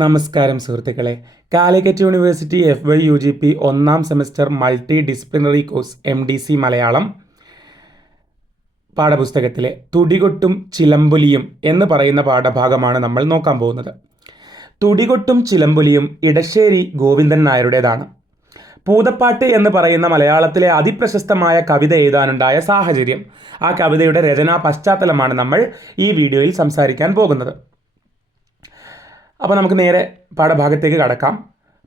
നമസ്കാരം സുഹൃത്തുക്കളെ. Calicut university F Y U G P ഒന്നാം semester multi disciplinary course M D C Malayalam പാഠപുസ്തകത്തിലെ തുടികൊട്ടും ചിലമ്പൊലിയും എന്ന് പറയുന്ന പാഠഭാഗമാണ് നമ്മൾ നോക്കാൻ പോകുന്നത്. തുടികൊട്ടും ചിലമ്പൊലിയും ഇടശ്ശേരി ഗോവിന്ദൻ നായരുടേതാണ്. പൂതപ്പാട്ട് എന്ന് പറയുന്ന മലയാളത്തിലെ അതിപ്രശസ്തമായ കവിത എഴുതാനുണ്ടായ സാഹചര്യം. ആ കവിതയുടെ രചനാ പശ്ചാത്തലമാണ് നമ്മൾ ഈ വീഡിയോയിൽ സംസാരിക്കാൻ പോകുന്നത്. അപ്പോൾ നമുക്ക് നേരെ പാഠഭാഗത്തേക്ക് കടക്കാം.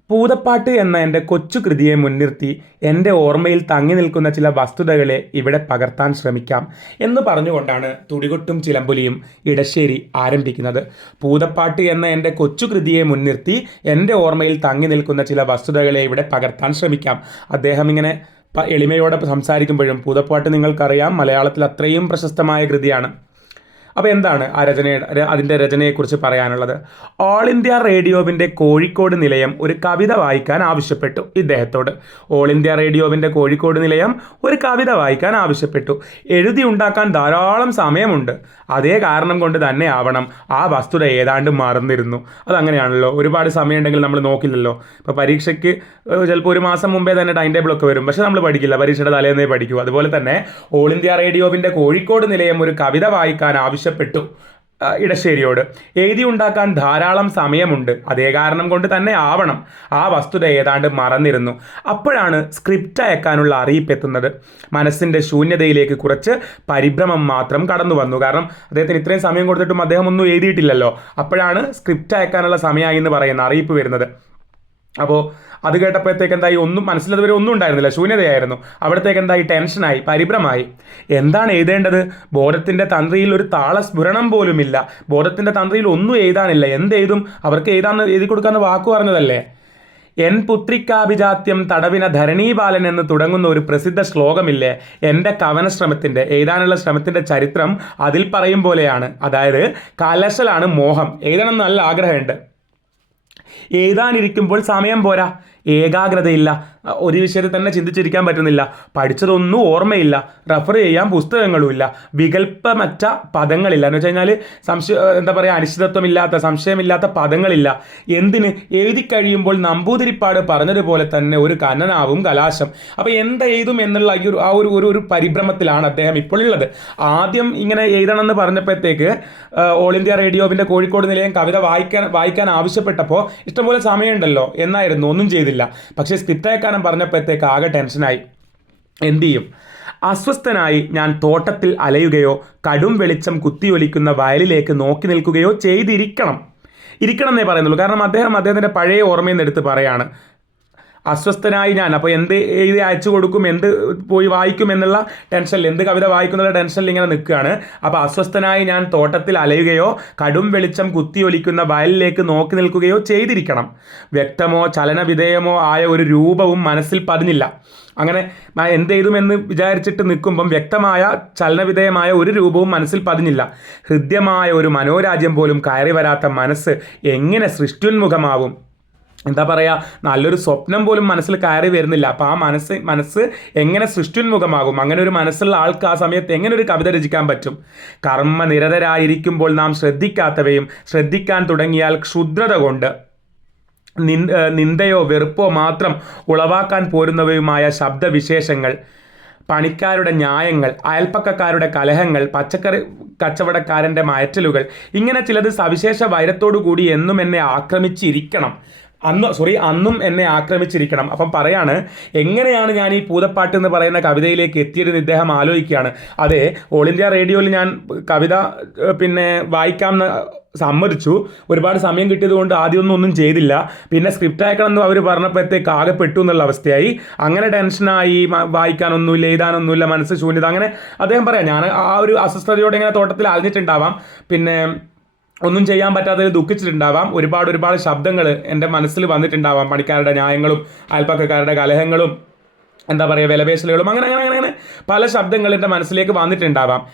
പൂതപ്പാട്ട് എന്ന എന്റെ കൊച്ചു കൃതിയെ മുൻനിർത്തി എന്റെ ഓർമ്മയിൽ തങ്ങി നിൽക്കുന്ന ചില വസ്തുതകളെ ഇവിടെ പകർത്താൻ ശ്രമിക്കാം എന്ന് പറഞ്ഞുകൊണ്ടാണ് തുടികൊട്ടും ചിലമ്പുലിയും ഇടശ്ശേരി ആരംഭിക്കുന്നത്. പൂതപ്പാട്ട് എന്ന എന്റെ കൊച്ചു കൃതിയെ മുൻനിർത്തി എന്റെ ഓർമ്മയിൽ തങ്ങി നിൽക്കുന്ന ചില വസ്തുതകളെ ഇവിടെ പകർത്താൻ ശ്രമിക്കാം. അദ്ദേഹം ഇങ്ങനെ എളിമയോടെ സംസാരിക്കുമ്പോഴും പൂതപ്പാട്ട് നിങ്ങൾക്കറിയാം മലയാളത്തിൽ അത്രയും പ്രശസ്തമായ കൃതിയാണ്. അപ്പോൾ എന്താണ് ആ രചനയുടെ അതിന്റെ രചനയെക്കുറിച്ച് പറയാനുള്ളത്? ഓൾ ഇന്ത്യ റേഡിയോവിന്റെ കോഴിക്കോട് നിലയം ഒരു കവിത വായിക്കാൻ ആവശ്യപ്പെട്ടു ഇദ്ദേഹത്തോട്. ഓൾ ഇന്ത്യ റേഡിയോവിന്റെ കോഴിക്കോട് നിലയം ഒരു കവിത വായിക്കാൻ ആവശ്യപ്പെട്ടു. എഴുതി ഉണ്ടാക്കാൻ ധാരാളം സമയമുണ്ട്. അതേ കാരണം കൊണ്ട് തന്നെ ആവണം. ആ വസ്തുത ഏതാണ്ട് മറന്നിരുന്നു. അതങ്ങനെയാണല്ലോ. ഒരുപാട് സമയമുണ്ടെങ്കിൽ നമ്മൾ നോക്കില്ലല്ലോ. ഇപ്പോൾ പരീക്ഷയ്ക്ക് ചിലപ്പോൾ ഒരു മാസം മുമ്പേ തന്നെ ടൈം ടേബിളൊക്കെ വരും. പക്ഷേ നമ്മൾ പഠിക്കില്ല. പരീക്ഷയുടെ തലേന്നേ പഠിക്കൂ. അതുപോലെ തന്നെ ഓൾ ഇന്ത്യ റേഡിയോവിന്റെ കോഴിക്കോട് നിലയം ഒരു കവിത വായിക്കാൻ ആവശ്യപ്പെട്ടു ഇടശ്ശേരിയോട്. എഴുതി ഉണ്ടാക്കാൻ ധാരാളം സമയമുണ്ട്. അതേ കാരണം കൊണ്ട് തന്നെ ആവണം. ആ വസ്തുത ഏതാണ്ട് മറന്നിരുന്നു. അപ്പോഴാണ് സ്ക്രിപ്റ്റ് അയക്കാനുള്ള അറിയിപ്പ് എത്തുന്നത് മനസ്സിന്റെ ശൂന്യതയിലേക്ക് കുറച്ച് പരിഭ്രമം മാത്രം കടന്നു വന്നു. കാരണം അദ്ദേഹത്തിന് ഇത്രയും സമയം കൊടുത്തിട്ടും അദ്ദേഹം ഒന്നും എഴുതിയിട്ടില്ലല്ലോ. അപ്പോഴാണ് സ്ക്രിപ്റ്റ് അയക്കാനുള്ള സമയമായി എന്ന് പറയുന്ന അറിയിപ്പ് വരുന്നത്. അപ്പോൾ അത് കേട്ടപ്പോഴത്തേക്ക് എന്തായി? ഒന്നും മനസ്സിലതുവരെ ഒന്നും ഉണ്ടായിരുന്നില്ല. ശൂന്യതയായിരുന്നു. അവിടത്തേക്ക് എന്തായി? ടെൻഷനായി പരിഭ്രമായി എന്താണ് എഴുതേണ്ടത്? ബോധത്തിന്റെ തന്ത്രിയിൽ ഒരു താള താളസ്ഫുരണം പോലുമില്ല. ബോധത്തിന്റെ തന്ത്രിയിൽ ഒന്നും എഴുതാനില്ല. എന്ത് എഴുതും അവർക്ക് എഴുതാന്ന് എഴുതി കൊടുക്കാന്ന് വാക്കു പറഞ്ഞതല്ലേ? എൻ പുത്രിക്കാഭിജാത്യം തടവിന ധരണീബാലൻ എന്ന് തുടങ്ങുന്ന ഒരു പ്രസിദ്ധ ശ്ലോകമില്ലേ? എന്റെ കവന ശ്രമത്തിന്റെ എഴുതാനുള്ള ശ്രമത്തിന്റെ ചരിത്രം അതിൽ പറയും പോലെയാണ്. അതായത് കലശലാണ് മോഹം. എഴുതണം നല്ല ആഗ്രഹമുണ്ട്. എഴുതാനിരിക്കുമ്പോൾ സമയം പോരാ. ഏകാഗ്രതയില്ല. ഒരു വിഷയത്തിൽ തന്നെ ചിന്തിച്ചിരിക്കാൻ പറ്റുന്നില്ല. പഠിച്ചതൊന്നും ഓർമ്മയില്ല. റെഫർ ചെയ്യാൻ പുസ്തകങ്ങളുമില്ല. വികല്പമറ്റ പദങ്ങളില്ല. എന്ന് വെച്ച് കഴിഞ്ഞാൽ സംശയ എന്താ പറയുക അനിശ്ചിതത്വമില്ലാത്ത സംശയമില്ലാത്ത പദങ്ങളില്ല. എന്തിന്? എഴുതി കഴിയുമ്പോൾ നമ്പൂതിരിപ്പാട് പറഞ്ഞതുപോലെ തന്നെ ഒരു കനനാവും കലാശം. അപ്പോൾ എന്ത് എഴുതും എന്നുള്ള ഈ ഒരു ആ ഒരു ഒരു ഒരു പരിഭ്രമത്തിലാണ് അദ്ദേഹം ഇപ്പോൾ ഉള്ളത്. ആദ്യം ഇങ്ങനെ എഴുതണം എന്ന് പറഞ്ഞപ്പോഴത്തേക്ക് ഓൾ ഇന്ത്യ റേഡിയോവിന്റെ കോഴിക്കോട് നിലയം കവിത വായിക്കാൻ വായിക്കാൻ ആവശ്യപ്പെട്ടപ്പോൾ ഇഷ്ടംപോലെ സമയമുണ്ടല്ലോ. എന്നായിരുന്നു? ഒന്നും ചെയ്തില്ല. പക്ഷേ സ്ക്രിപ്റ്റ് അയക്കാനും പറഞ്ഞപ്പോഴത്തേക്ക് ആകെ ടെൻഷനായി. എന്തു ചെയ്യും? അസ്വസ്ഥനായി ഞാൻ തോട്ടത്തിൽ അലയുകയോ കടും വെളിച്ചം കുത്തിയൊലിക്കുന്ന വയലിലേക്ക് നോക്കി നിൽക്കുകയോ ചെയ്തിരിക്കണം. ഇരിക്കണം എന്നേ പറയുന്നുള്ളൂ. കാരണം അദ്ദേഹം അദ്ദേഹത്തിന്റെ പഴയ ഓർമ്മയിൽ നിന്ന് എടുത്ത് പറയാണ്. അസ്വസ്ഥനായി ഞാൻ. അപ്പോൾ എന്ത് എഴുതി അയച്ചു കൊടുക്കും എന്ത് പോയി വായിക്കും എന്നുള്ള ടെൻഷനിൽ എന്ത് കവിത വായിക്കുന്നുള്ള ടെൻഷനിൽ ഇങ്ങനെ നിൽക്കുകയാണ്. അപ്പോൾ അസ്വസ്ഥനായി ഞാൻ തോട്ടത്തിൽ അലയുകയോ കടും വെളിച്ചം കുത്തിയൊലിക്കുന്ന വയലിലേക്ക് നോക്കി നിൽക്കുകയോ ചെയ്തിരിക്കണം. വ്യക്തമോ ചലനവിധേയമോ ആയ ഒരു രൂപവും മനസ്സിൽ പതിഞ്ഞില്ല. അങ്ങനെ എന്ത് ചെയ്തുമെന്ന് വിചാരിച്ചിട്ട് നിൽക്കുമ്പം വ്യക്തമായ ചലനവിധേയമായ ഒരു രൂപവും മനസ്സിൽ പതിഞ്ഞില്ല. ഹൃദ്യമായ ഒരു മനോരാജ്യം പോലും കയറി വരാത്ത മനസ്സ് എങ്ങനെ സൃഷ്ട്യുന്മുഖമാവും? എന്താ പറയുക നല്ലൊരു സ്വപ്നം പോലും മനസ്സിൽ കയറി വരുന്നില്ല. അപ്പോൾ ആ മനസ്സ് മനസ്സ് എങ്ങനെ സൃഷ്ടിന്മുഖമാകും അങ്ങനെ ഒരു മനസ്സുള്ള ആൾക്ക് ആ സമയത്ത് എങ്ങനെ ഒരു കവിത രചിക്കാൻ പറ്റും? കർമ്മനിരതരായിരിക്കുമ്പോൾ നാം ശ്രദ്ധിക്കാത്തവയും ശ്രദ്ധിക്കാൻ തുടങ്ങിയാൽ ക്ഷുദ്രത കൊണ്ട് നിന്ദയോ വെറുപ്പോ മാത്രം ഉളവാക്കാൻ പോരുന്നവയുമായ ശബ്ദവിശേഷങ്ങൾ പണിക്കാരുടെ ന്യായങ്ങൾ അയൽപ്പക്കക്കാരുടെ കലഹങ്ങൾ പച്ചക്കറി കച്ചവടക്കാരന്റെ മയറ്റലുകൾ ഇങ്ങനെ ചിലത് സവിശേഷ വൈരത്തോടു കൂടി എന്നും എന്നെ ആക്രമിച്ചിരിക്കണം. അന്ന് സോറി അന്നും എന്നെ ആക്രമിച്ചിരിക്കണം. അപ്പം പറയാണ് എങ്ങനെയാണ് ഞാൻ ഈ പൂതപ്പാട്ട് എന്ന് പറയുന്ന കവിതയിലേക്ക് എത്തിയതെന്ന് ഇദ്ദേഹം ആലോചിക്കുകയാണ്. അതെ ഓൾ ഇന്ത്യ റേഡിയോയിൽ ഞാൻ കവിത പിന്നെ വായിക്കാം സമ്മതിച്ചു. ഒരുപാട് സമയം കിട്ടിയതുകൊണ്ട് ആദ്യമൊന്നും ഒന്നും ചെയ്തില്ല. പിന്നെ സ്ക്രിപ്റ്റ് അയക്കണമെന്ന് അവർ പറഞ്ഞപ്പോഴത്തേക്ക് ആകെ പെട്ടു എന്നുള്ള അവസ്ഥയായി. അങ്ങനെ ടെൻഷനായി വായിക്കാനൊന്നുമില്ല എഴുതാനൊന്നുമില്ല മനസ്സ് ശൂന്യത അങ്ങനെ അദ്ദേഹം പറയാം ഞാൻ ആ ഒരു അസ്വസ്ഥതയോടെ ഇങ്ങനെ തോട്ടത്തിൽ അലിഞ്ഞിട്ടുണ്ടാവാം. പിന്നെ ഒന്നും ചെയ്യാൻ പറ്റാത്തതിൽ ദുഃഖിച്ചിട്ടുണ്ടാവാം. ഒരുപാട് ഒരുപാട് ശബ്ദങ്ങൾ എന്റെ മനസ്സിൽ വന്നിട്ടുണ്ടാവാം. പണിക്കാരുടെ ന്യായങ്ങളും അയൽപ്പക്കക്കാരുടെ കലഹങ്ങളും എന്താ പറയുക വിലപേശലുകളും അങ്ങനെ അങ്ങനെ അങ്ങനെ അങ്ങനെ പല ശബ്ദങ്ങൾ എന്റെ മനസ്സിലേക്ക് വന്നിട്ടുണ്ടാവാം.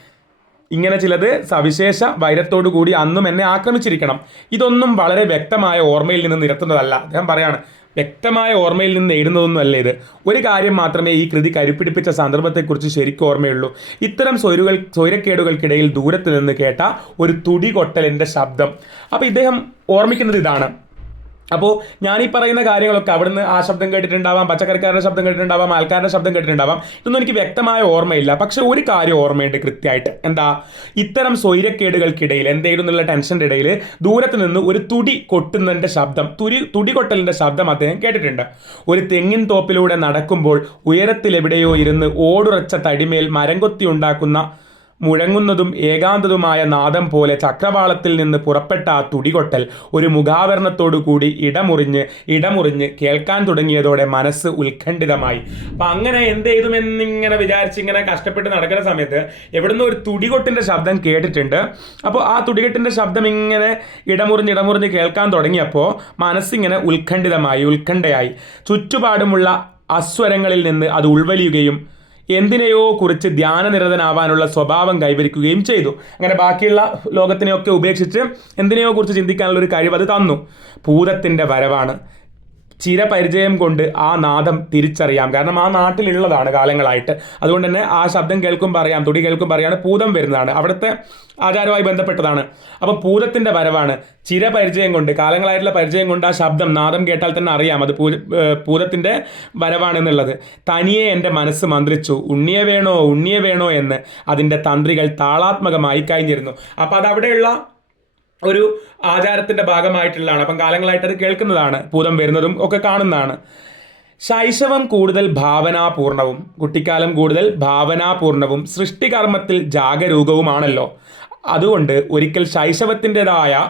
ഇങ്ങനെ ചിലത് സവിശേഷ വൈരത്തോടു കൂടി അന്നും എന്നെ ആക്രമിച്ചിരിക്കണം. ഇതൊന്നും വളരെ വ്യക്തമായ ഓർമ്മയിൽ നിന്ന് നിരത്തുന്നതല്ല. അദ്ദേഹം പറയാണ് വ്യക്തമായ ഓർമ്മയിൽ നിന്ന് എഴുതുന്നതൊന്നുമല്ല ഇത്. ഒരു കാര്യം മാത്രമേ ഈ കൃതി കരുപ്പിടിപ്പിച്ച സന്ദർഭത്തെക്കുറിച്ച് ശരിക്കും ഓർമ്മയുള്ളൂ. ഇത്തരം സ്വരുകൾ സ്വൈരക്കേടുകൾക്കിടയിൽ ദൂരത്ത് നിന്ന് കേട്ട ഒരു തുടികൊട്ടലിന്റെ ശബ്ദം. അപ്പോൾ ഇദ്ദേഹം ഓർമ്മിക്കുന്നത് ഇതാണ്. അപ്പോൾ ഞാൻ ഈ പറയുന്ന കാര്യങ്ങളൊക്കെ അവിടുന്ന് ആ ശബ്ദം കേട്ടിട്ടുണ്ടാവാം പച്ചക്കറിക്കാരുടെ ശബ്ദം കേട്ടിട്ടുണ്ടാവാം ആൾക്കാരുടെ ശബ്ദം കേട്ടിട്ടുണ്ടാവാം. ഇതൊന്നും എനിക്ക് വ്യക്തമായ ഓർമ്മയില്ല. പക്ഷെ ഒരു കാര്യം ഓർമ്മയുണ്ട് കൃത്യമായിട്ട്. എന്താ? ഇത്തരം സ്വൈരക്കേടുകൾക്കിടയിൽ എന്തെങ്കിലും എന്നുള്ള ടെൻഷന്റെ ഇടയിൽ ദൂരത്ത് നിന്ന് ഒരു തുടി കൊട്ടുന്നതിന്റെ ശബ്ദം തുരി തുടി കൊട്ടലിന്റെ ശബ്ദം അദ്ദേഹം കേട്ടിട്ടുണ്ട്. ഒരു തെങ്ങിൻ തോപ്പിലൂടെ നടക്കുമ്പോൾ ഉയരത്തിലെവിടെയോ ഇരുന്ന് ഓടുറച്ച തടിമേൽ മരംകൊത്തി ഉണ്ടാക്കുന്ന മുഴങ്ങുന്നതും ഏകാന്തതുമായ നാദം പോലെ ചക്രവാളത്തിൽ നിന്ന് പുറപ്പെട്ട ആ തുടികൊട്ടൽ ഒരു മുഖാവരണത്തോടു കൂടി ഇടമുറിഞ്ഞ് ഇടമുറിഞ്ഞ് കേൾക്കാൻ തുടങ്ങിയതോടെ മനസ്സ് ഉത്കണ്ഠിതമായി. അപ്പം അങ്ങനെ എന്ത് ചെയ്തുമെന്നിങ്ങനെ വിചാരിച്ച് ഇങ്ങനെ കഷ്ടപ്പെട്ട് നടക്കുന്ന സമയത്ത് എവിടുന്ന് ഒരു തുടികൊട്ടിന്റെ ശബ്ദം കേട്ടിട്ടുണ്ട്. അപ്പോൾ ആ തുടികൊട്ടിന്റെ ശബ്ദം ഇങ്ങനെ ഇടമുറിഞ്ഞ് ഇടമുറിഞ്ഞ് കേൾക്കാൻ തുടങ്ങിയപ്പോൾ മനസ്സിങ്ങനെ ഉത്കണ്ഠിതമായി ഉത്കണ്ഠയായി. ചുറ്റുപാടുമുള്ള അസ്വരങ്ങളിൽ നിന്ന് അത് ഉൾവലിയുകയും എന്തിനെയോ കുറിച്ച് ധ്യാനനിരതനാവാനുള്ള സ്വഭാവം കൈവരിക്കുകയും ചെയ്തു. അങ്ങനെ ബാക്കിയുള്ള ലോകത്തിനെയൊക്കെ ഉപേക്ഷിച്ച് എന്തിനെയോ കുറിച്ച് ചിന്തിക്കാനുള്ള ഒരു കഴിവ് അത് തന്നു. ഭൂതത്തിന്റെ വരവാണ്. ചിരപരിചയം കൊണ്ട് ആ നാദം തിരിച്ചറിയാം. കാരണം ആ നാട്ടിലുള്ളതാണ് കാലങ്ങളായിട്ട്. അതുകൊണ്ട് തന്നെ ആ ശബ്ദം കേൾക്കും അറിയാം തുടി കേൾക്കും പറയാണ് പൂതം വരുന്നതാണ്. അവിടുത്തെ ആചാരവുമായി ബന്ധപ്പെട്ടതാണ്. അപ്പോൾ പൂതത്തിന്റെ വരവാണ്. ചിരപരിചയം കൊണ്ട് കാലങ്ങളായിട്ടുള്ള പരിചയം കൊണ്ട് ആ ശബ്ദം നാദം കേട്ടാൽ തന്നെ അറിയാം അത് പൂ പൂതത്തിന്റെ വരവാണെന്നുള്ളത് തനിയെ എന്റെ മനസ്സ് മന്ത്രിച്ചു ഉണ്ണിയെ വേണോ ഉണ്ണിയെ വേണോ എന്ന് അതിന്റെ തന്ത്രികൾ താളാത്മകമായി കഴിഞ്ഞിരുന്നു അപ്പോൾ അതവിടെയുള്ള ഒരു ആചാരത്തിന്റെ ഭാഗമായിട്ടുള്ളതാണ്. അപ്പം കാലങ്ങളായിട്ട് അത് കേൾക്കുന്നതാണ് ഭൂതം വരുന്നതും ഒക്കെ കാണുന്നതാണ്. ശൈശവം കൂടുതൽ ഭാവനാപൂർണവും കുട്ടിക്കാലം കൂടുതൽ ഭാവനാപൂർണവും സൃഷ്ടികർമ്മത്തിൽ ജാഗരൂകവുമാണല്ലോ. അതുകൊണ്ട് ഒരിക്കൽ ശൈശവത്തിന്റെതായ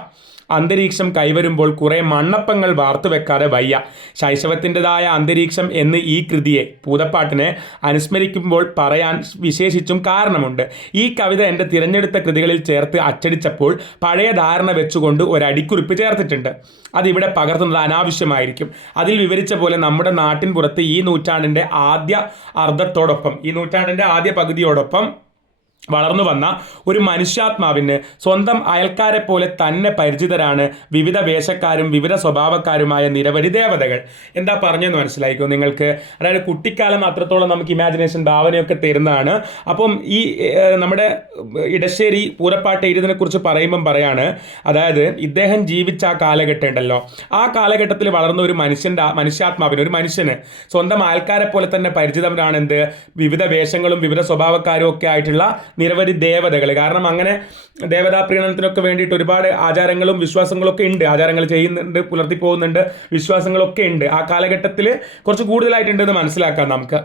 അന്തരീക്ഷം കൈവരുമ്പോൾ കുറേ മണ്ണപ്പങ്ങൾ വാർത്തു വെക്കാതെ വയ്യ. ശൈശവത്തിന്റെതായ അന്തരീക്ഷം എന്ന് ഈ കൃതിയെ പൂതപ്പാട്ടിനെ അനുസ്മരിക്കുമ്പോൾ പറയാൻ വിശേഷിച്ചും കാരണമുണ്ട്. ഈ കവിത എന്റെ തിരഞ്ഞെടുത്ത കൃതികളിൽ ചേർത്ത് അച്ചടിച്ചപ്പോൾ പഴയ ധാരണ വെച്ചുകൊണ്ട് ഒരടിക്കുറിപ്പ് ചേർത്തിട്ടുണ്ട്. അതിവിടെ പകർത്തുന്നത് അനാവശ്യമായിരിക്കും. അതിൽ വിവരിച്ച പോലെ നമ്മുടെ നാട്ടിൻ പുറത്ത് ഈ നൂറ്റാണ്ടിന്റെ ആദ്യ അർദ്ധത്തോടൊപ്പം ഈ നൂറ്റാണ്ടിന്റെ ആദ്യ പകുതിയോടൊപ്പം വളർന്നു വന്ന ഒരു മനുഷ്യാത്മാവിന് സ്വന്തം അയൽക്കാരെ പോലെ തന്നെ പരിചിതരാണ് വിവിധ വേഷക്കാരും വിവിധ സ്വഭാവക്കാരുമായ നിരവധി ദേവതകൾ. എന്താ പറഞ്ഞെന്ന് മനസ്സിലായിക്കോ നിങ്ങൾക്ക്? അതായത് കുട്ടിക്കാലം അത്രത്തോളം നമുക്ക് ഇമാജിനേഷൻ ഭാവനയൊക്കെ തരുന്നതാണ്. അപ്പം ഈ നമ്മുടെ ഇടശ്ശേരി പൂരപ്പാട്ട് എഴുതിനെ കുറിച്ച് പറയുമ്പം പറയാണ് അതായത് ഇദ്ദേഹം ജീവിച്ച ആ കാലഘട്ടം ഉണ്ടല്ലോ ആ കാലഘട്ടത്തിൽ വളർന്ന ഒരു മനുഷ്യന്റെ മനുഷ്യാത്മാവിന് ഒരു മനുഷ്യന് സ്വന്തം അയൽക്കാരെ പോലെ തന്നെ പരിചിതരാണ് എന്ത്? വിവിധ വേഷങ്ങളും വിവിധ സ്വഭാവക്കാരും ഒക്കെ ആയിട്ടുള്ള നിരവധി ദേവതകൾ കാരണം അങ്ങനെ ദേവതാ പ്രീണനത്തിനൊക്കെ വേണ്ടിയിട്ട് ഒരുപാട് ആചാരങ്ങളും വിശ്വാസങ്ങളൊക്കെ ഉണ്ട്. ആചാരങ്ങൾ ചെയ്യുന്നുണ്ട് പുലർത്തി പോകുന്നുണ്ട് വിശ്വാസങ്ങളൊക്കെ ഉണ്ട്. ആ കാലഘട്ടത്തിൽ കുറച്ച് കൂടുതലായിട്ടുണ്ടെന്ന് മനസ്സിലാക്കാം നമുക്ക്.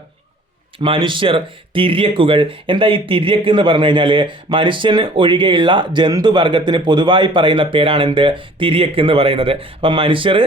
മനുഷ്യർ തിര്യക്കുകൾ. എന്താ ഈ തിര്യക്ക് എന്ന് പറഞ്ഞു കഴിഞ്ഞാൽ മനുഷ്യന് ഒഴികെയുള്ള ജന്തുവർഗത്തിന് പൊതുവായി പറയുന്ന പേരാണ് എന്ത്? തിര്യക്ക് എന്ന് പറയുന്നത്. അപ്പം മനുഷ്യർ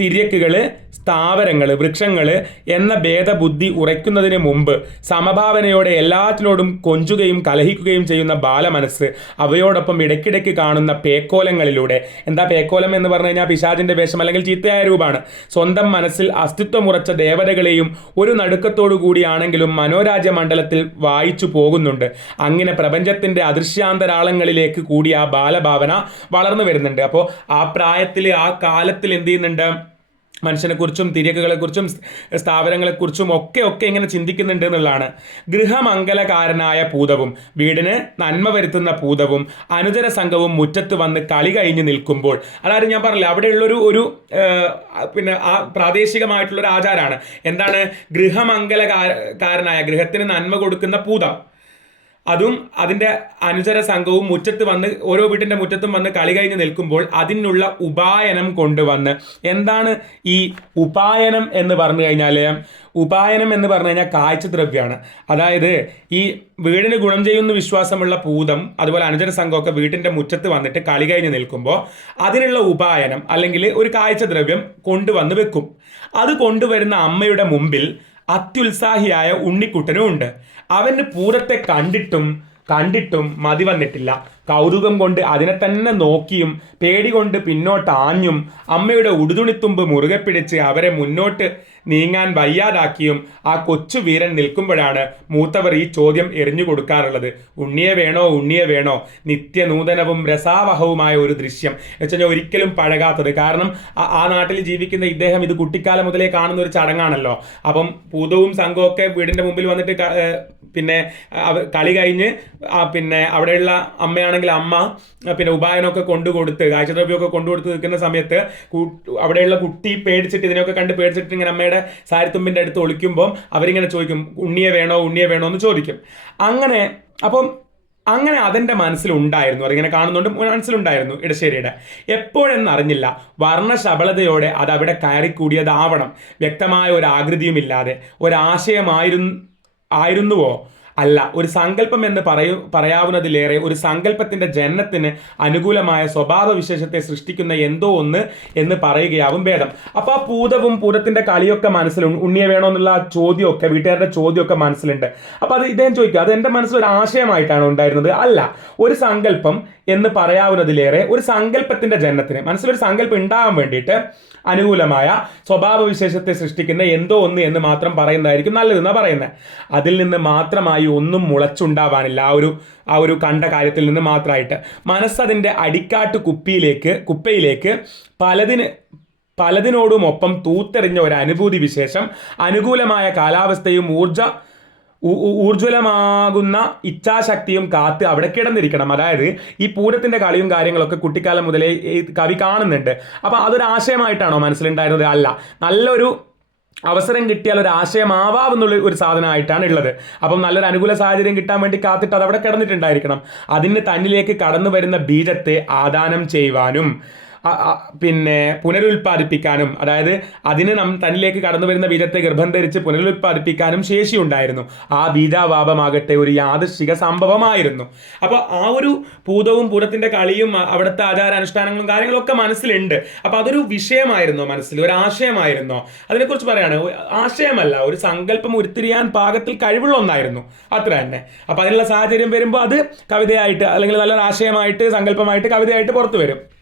തിര്യക്കുകൾ സ്ഥാവരങ്ങൾ വൃക്ഷങ്ങൾ എന്ന ഭേദബുദ്ധി ഉറയ്ക്കുന്നതിന് മുമ്പ് സമഭാവനയോടെ എല്ലാറ്റിനോടും കൊഞ്ചുകയും കലഹിക്കുകയും ചെയ്യുന്ന ബാലമനസ്സ് അവയോടൊപ്പം ഇടയ്ക്കിടയ്ക്ക് കാണുന്ന പേക്കോലങ്ങളിലൂടെ. എന്താ പേക്കോലം എന്ന് പറഞ്ഞു കഴിഞ്ഞാൽ പിശാചിന്റെ വേഷം അല്ലെങ്കിൽ ചീത്തയായ രൂപമാണ്. സ്വന്തം മനസ്സിൽ അസ്തിത്വമുറച്ച ദേവതകളെയും ഒരു നടുക്കത്തോടു കൂടിയാണെങ്കിലും മനോരാജ്യ മണ്ഡലത്തിൽ വായിച്ചു പോകുന്നുണ്ട്. അങ്ങനെ പ്രപഞ്ചത്തിന്റെ അദൃശ്യാന്തരാളങ്ങളിലേക്ക് കൂടി ആ ബാലഭാവന വളർന്നു വരുന്നുണ്ട്. അപ്പോൾ ആ പ്രായത്തിൽ ആ കാലത്തിൽ എന്ത് ചെയ്യുന്നുണ്ട്? മനുഷ്യനെക്കുറിച്ചും തിരക്കുകളെക്കുറിച്ചും സ്ഥാപനങ്ങളെക്കുറിച്ചും ഒക്കെ ഒക്കെ ഇങ്ങനെ ചിന്തിക്കുന്നുണ്ട് എന്നുള്ളതാണ്. ഗൃഹമംഗലകാരനായ പൂതവും വീടിന് നന്മ വരുത്തുന്ന പൂതവും അനുചര സംഘവും മുറ്റത്ത് വന്ന് കളി കഴിഞ്ഞ് നിൽക്കുമ്പോൾ അതായത് ഞാൻ പറഞ്ഞില്ല അവിടെയുള്ളൊരു ഒരു പിന്നെ ആ പ്രാദേശികമായിട്ടുള്ളൊരു ആചാരമാണ്. എന്താണ്? ഗൃഹമംഗലകാരനായ ഗൃഹത്തിന് നന്മ കൊടുക്കുന്ന പൂതം. അതും അതിന്റെ അനുചര സംഘവും മുറ്റത്ത് വന്ന് ഓരോ വീട്ടിന്റെ മുറ്റത്തും വന്ന് കളി കഴിഞ്ഞ് നിൽക്കുമ്പോൾ അതിനുള്ള ഉപായനം കൊണ്ടുവന്ന്. എന്താണ് ഈ ഉപായനം എന്ന് പറഞ്ഞു കഴിഞ്ഞാൽ ഉപായനം എന്ന് പറഞ്ഞു കഴിഞ്ഞാൽ കാഴ്ച ദ്രവ്യമാണ് അതായത് ഈ വീടിന് ഗുണം ചെയ്യുന്ന വിശ്വാസമുള്ള പൂതം അതുപോലെ അനുചര സംഘമൊക്കെ വീട്ടിന്റെ മുറ്റത്ത് വന്നിട്ട് കളി കഴിഞ്ഞ് നിൽക്കുമ്പോൾ അതിനുള്ള ഉപായനം അല്ലെങ്കിൽ ഒരു കാഴ്ച ദ്രവ്യം കൊണ്ടുവന്ന് വെക്കും. അത് കൊണ്ടുവരുന്ന അമ്മയുടെ മുമ്പിൽ അത്യുത്സാഹിയായ ഉണ്ണിക്കുട്ടനും ഉണ്ട്. അവന് പൂരത്തെ കണ്ടിട്ടും കണ്ടിട്ടും മതി വന്നിട്ടില്ല. കൗതുകം കൊണ്ട് അതിനെ തന്നെ നോക്കിയും പേടി കൊണ്ട് പിന്നോട്ട് ആഞ്ഞും അമ്മയുടെ ഉടുതുണിത്തുമ്പ് മുറുകെ പിടിച്ച് അവരെ മുന്നോട്ട് നീങ്ങാൻ വയ്യാതാക്കിയും ആ കൊച്ചു വീരൻ നിൽക്കുമ്പോഴാണ് മൂത്തവർ ഈ ചോദ്യം എറിഞ്ഞു കൊടുക്കാറുള്ളത്. ഉണ്ണിയെ വേണോ ഉണ്ണിയെ വേണോ? നിത്യനൂതനവും രസാവഹവുമായ ഒരു ദൃശ്യം. വെച്ചാൽ ഒരിക്കലും പഴകാത്തത്. കാരണം ആ- നാട്ടിൽ ജീവിക്കുന്ന ഇദ്ദേഹം ഇത് കുട്ടിക്കാലം മുതലേ കാണുന്ന ഒരു ചടങ്ങാണല്ലോ. അപ്പം പൂതവും സംഘവും വീടിന്റെ മുമ്പിൽ വന്നിട്ട് പിന്നെ കളി കഴിഞ്ഞ് പിന്നെ അവിടെയുള്ള അമ്മയാണെങ്കിൽ അമ്മ പിന്നെ ഉപായനൊക്കെ കൊണ്ടു കൊടുത്ത് കാഴ്ചദ്രവ്യമൊക്കെ കൊണ്ടു കൊടുത്ത് നിൽക്കുന്ന സമയത്ത് അവിടെയുള്ള കുട്ടി പേടിച്ചിട്ട് ഇതിനെയൊക്കെ കണ്ട് പേടിച്ചിട്ട് ഇങ്ങനെ അമ്മയുടെ സാരിത്തുമ്പിന്റെ അടുത്ത് ഒളിക്കുമ്പോൾ അവരിങ്ങനെ ചോദിക്കും ഉണ്ണിയെ വേണോ ഉണ്ണിയെ വേണോ? എന്ന് ചോദിക്കും. അങ്ങനെ അപ്പം അങ്ങനെ അതെന്റെ മനസ്സിലുണ്ടായിരുന്നു. അതിങ്ങനെ കാണുന്നുണ്ട് മനസ്സിലുണ്ടായിരുന്നു ഇടശ്ശേരിയുടെ. എപ്പോഴെന്നറിഞ്ഞില്ല വർണശബളതയോടെ അത് അവിടെ കയറിക്കൂടിയതാവണം. വ്യക്തമായ ഒരു ആകൃതിയുമില്ലാതെ. ഒരാശയമായിരുന്നു ആയിരുന്നുവോ? അല്ല ഒരു സങ്കല്പം എന്ന് പറയൂ പറയാവുന്നതിലേറെ ഒരു സങ്കല്പത്തിന്റെ ജനനത്തിന് അനുകൂലമായ സ്വഭാവ വിശേഷത്തെ സൃഷ്ടിക്കുന്ന എന്തോ ഒന്ന് എന്ന് പറയുകയാവും ഭേദം അപ്പൊ ആ പൂതവും പൂതത്തിന്റെ കളിയൊക്കെ മനസ്സിലുണ്ട് ഉണ്ണിയെ വേണോ എന്നുള്ള ആ ചോദ്യമൊക്കെ വീട്ടുകാരുടെ ചോദ്യമൊക്കെ മനസ്സിലുണ്ട്. അപ്പൊ അത് ഇദ്ദേഹം ചോദിക്കുക അത് എന്റെ മനസ്സിൽ ഒരു ആശയമായിട്ടാണ് ഉണ്ടായിരുന്നത്. അല്ല ഒരു സങ്കല്പം എന്ന് പറയാവുന്നതിലേറെ ഒരു സങ്കല്പത്തിന്റെ ജനനത്തിന് മനസ്സിലൊരു സങ്കല്പം ഉണ്ടാകാൻ വേണ്ടിയിട്ട് അനുകൂലമായ സ്വഭാവവിശേഷത്തെ സൃഷ്ടിക്കുന്ന എന്തോ ഒന്ന് എന്ന് മാത്രം പറയുന്നതായിരിക്കും നല്ലതെന്നാണ് പറയുന്നത് അതിൽ നിന്ന് മാത്രമായി ഒന്നും മുളച്ചുണ്ടാവാനില്ല. ആ ഒരു ആ ഒരു കണ്ട കാര്യത്തിൽ നിന്ന് മാത്രമായിട്ട്. മനസ്സതിന്റെ അടിക്കാട്ട് കുപ്പിയിലേക്ക് കുപ്പയിലേക്ക് പലതിന് പലതിനോടുമൊപ്പം തൂത്തെറിഞ്ഞ ഒരു അനുഭൂതി വിശേഷം അനുകൂലമായ കാലാവസ്ഥയും ഊർജ ഊ- ഊ- ഊർജ്വലമാകുന്ന ഇച്ഛാശക്തിയും കാത്ത് അവിടെ കിടന്നിരിക്കണം. അതായത് ഈ പൂരത്തിന്റെ കളിയും കാര്യങ്ങളൊക്കെ കുട്ടിക്കാലം മുതലേ കവി കാണുന്നുണ്ട്. അപ്പൊ അതൊരു ആശയമായിട്ടാണോ മനസ്സിലുണ്ടായിരുന്നത്? അല്ല. നല്ലൊരു അവസരം കിട്ടിയാൽ ഒരു ആശയമാവാമെന്നുള്ള ഒരു സാധനമായിട്ടാണ് ഉള്ളത്. അപ്പം നല്ലൊരു അനുകൂല സാഹചര്യം കിട്ടാൻ വേണ്ടി കാത്തിട്ട് അത് അവിടെ കിടന്നിട്ടുണ്ടായിരിക്കണം. അതിന് തന്നിലേക്ക് കടന്നു വരുന്ന ബീജത്തെ ആദാനം ചെയ്യുവാനും. പിന്നെ പുനരുൽപ്പാദിപ്പിക്കാനും അതായത് അതിന് നം തന്നിലേക്ക് കടന്നു വരുന്ന ബീജത്തെ ഗർഭം ധരിച്ച് പുനരുൽപ്പാദിപ്പിക്കാനും ശേഷിയുണ്ടായിരുന്നു. ആ ബീജാവാപമാകട്ടെ ഒരു യാദൃശിക സംഭവമായിരുന്നു. അപ്പോൾ ആ ഒരു ഭൂതവും പൂരത്തിന്റെ കളിയും അവിടുത്തെ ആചാരാനുഷ്ഠാനങ്ങളും കാര്യങ്ങളൊക്കെ മനസ്സിലുണ്ട്. അപ്പോൾ അതൊരു വിഷയമായിരുന്നോ മനസ്സിൽ? ഒരു ആശയമായിരുന്നോ? അതിനെക്കുറിച്ച് പറയാണ്. ആശയമല്ല ഒരു സങ്കല്പം ഉരുത്തിരിയാൻ പാകത്തിൽ കഴിവുള്ള ഒന്നായിരുന്നു. അത്ര തന്നെ. അപ്പോൾ അതിനുള്ള സാഹചര്യം വരുമ്പോൾ അത് കവിതയായിട്ട് അല്ലെങ്കിൽ നല്ലൊരു ആശയമായിട്ട് സങ്കല്പമായിട്ട് കവിതയായിട്ട് പുറത്തു വരും.